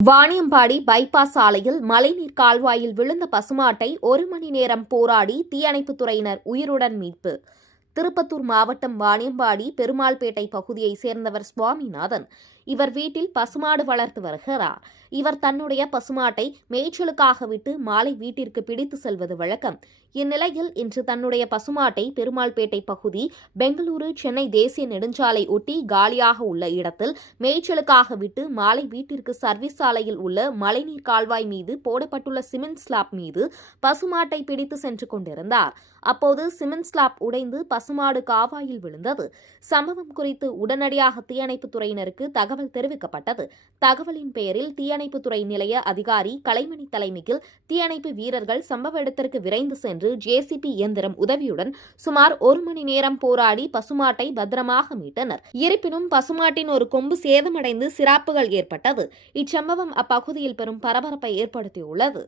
Vaniyambadi bypass சாலையில் மழைநீர் கால்வாயில் விழுந்த பசுமாட்டை 1 மணி நேரம் போராடி தீயணைப்புத் துறையினர் உயிருடன் மீட்பு. திருப்பத்தூர் மாவட்டம் வாணியம்பாடி பெருமாள்பேட்டை பகுதியைச் சேர்ந்தவர் சுவாமிநாதன். இவர் வீட்டில் பசுமாடு வளர்த்து வருகிறார். இவர் தன்னுடைய பசுமாட்டை மேய்ச்சலுக்காக விட்டு மாலை வீட்டிற்கு பிடித்து செல்வது வழக்கம். இந்நிலையில் இன்று தன்னுடைய பசுமாட்டை பெருமாள்பேட்டை பகுதி பெங்களூரு சென்னை தேசிய நெடுஞ்சாலை ஒட்டி காலியாக உள்ள இடத்தில் மேய்ச்சலுக்காக விட்டு மாலை வீட்டிற்கு சர்வீஸ் சாலையில் உள்ள மழைநீர் கால்வாய் மீது போடப்பட்டுள்ள சிமெண்ட் ஸ்லாப் மீது பசுமாட்டை பிடித்து சென்று கொண்டிருந்தார். அப்போது சிமெண்ட் ஸ்லாப் உடைந்து பசுமாடு காவாயில் விழுந்தது. சம்பவம் குறித்து உடனடியாக தீயணைப்புத் துறையினருக்கு தகவல் தெரிவிக்கப்பட்டது. தகவலின் பெயரில் தீயணைப்புத்துறை நிலைய அதிகாரி கலைமணி தலைமையில் தீயணைப்பு வீரர்கள் சம்பவ இடத்திற்கு விரைந்து சென்று ஜேசிபி இயந்திரம் உதவியுடன் சுமார் 1 மணி நேரம் போராடி பசுமாட்டை பத்திரமாக மீட்டனர். இருப்பினும் பசுமாட்டின் ஒரு கொம்பு சேதமடைந்து சிராப்புகள் ஏற்பட்டது. இச்சம்பவம் அப்பகுதியில் பெரும் பரபரப்பை ஏற்படுத்தியுள்ளது.